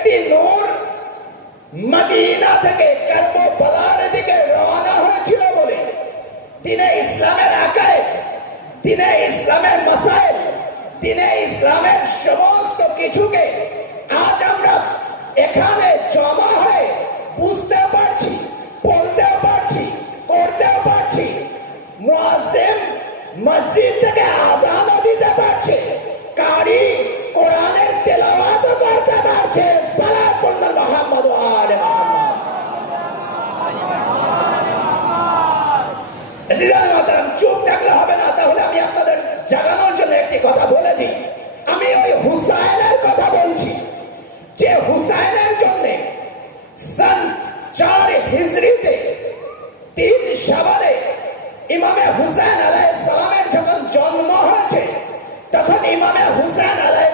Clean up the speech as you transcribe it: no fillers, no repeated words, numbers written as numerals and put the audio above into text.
একটি নূর মদিনা থেকে কারবালার দিকে রওনা হয়েছিল বলে দ্বীনে ইসলামের আকায়েদ, দ্বীনে ইসলামের মাসাইল, দ্বীনে ইসলামের সমস্ত কিছুকে আজ আমরা এখানে জমা হয়ে বুঝতে পারছি, বলতেও পারছি, করতেও পারছি। মুয়াজ্জিন মসজিদ থেকে আযানও দিতে পারছে, কারি কোরআনের তেলাওয়াতও করতে পারছে। সালাতুল্লাহ মুহাম্মদ ওয়া আলে মুহাম্মদ। আজিজান মুহতারাম, চুপ থাকলে হবে না, তাহলে আমি আপনাদের জাগানোর জন্য একটি কথা বলে দিই। আমি ওই হুসাইনের কথা বলছি, যে হুসাইনের জন্য সন 4 হিজরিতে 3 শাবানে ইমামে হুসাইন আলাইহিস সালামের যখন জন্ম হয়েছে, তখন ইমামে হুসাইন আলাইহিস